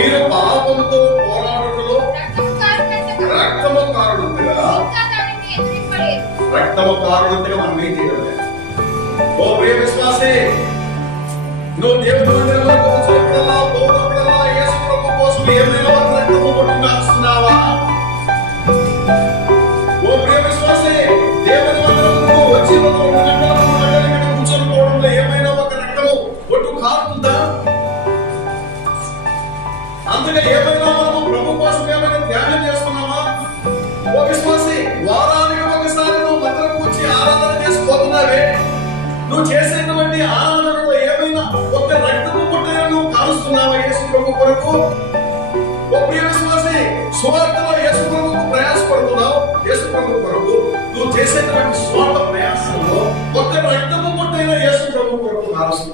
మీరు పాపంతో పోరాడుటలో రక్తము కారణంగా మనం ఏం చేయగలం? ఓ ప్రియ విశ్వాసే, నువ్వు దేవుని మందిరంలోకి వచ్చినప్పుడల్లా పోయినప్పుడల్లా యేసు ప్రభు కోసం ఏమైనా రక్తము కొట్టుకున్నావా? ఓ ప్రియ విశ్వాసే, దేవుని మందిరంలో వచ్చి కూర్చొని పోవడంలో ఏమైనా ఒక రక్తము ఒట్టు కారుతుందా? అందుకే ఏమైనా మనము ప్రభు కోసం ఏమైనా త్యాగం చేస్తున్నామా? ఓ విశ్వాసి, వారానికి ఒకసారి నువ్వు మందిరం వచ్చి ఆరాధన చేసుకోతున్నావే, నువ్వు చేసేటువంటి ఆరాధనలో ఏమైనా ఒక రక్తము పుట్టిన నువ్వు కాలుస్తున్నావా యేసు ప్రభు కొరకు? ఓ ప్రియ విశ్వాసి, సువార్తలో యేసు ప్రభుకు ప్రయాసపడుతున్నావు. యేసు ప్రభు కొరకు నువ్వు చేసేటువంటి స్వార్థ ప్రయాసంలో ఒక రక్తము పుట్టిన యేసు ప్రభు కొరకు కాలుస్తున్నావు.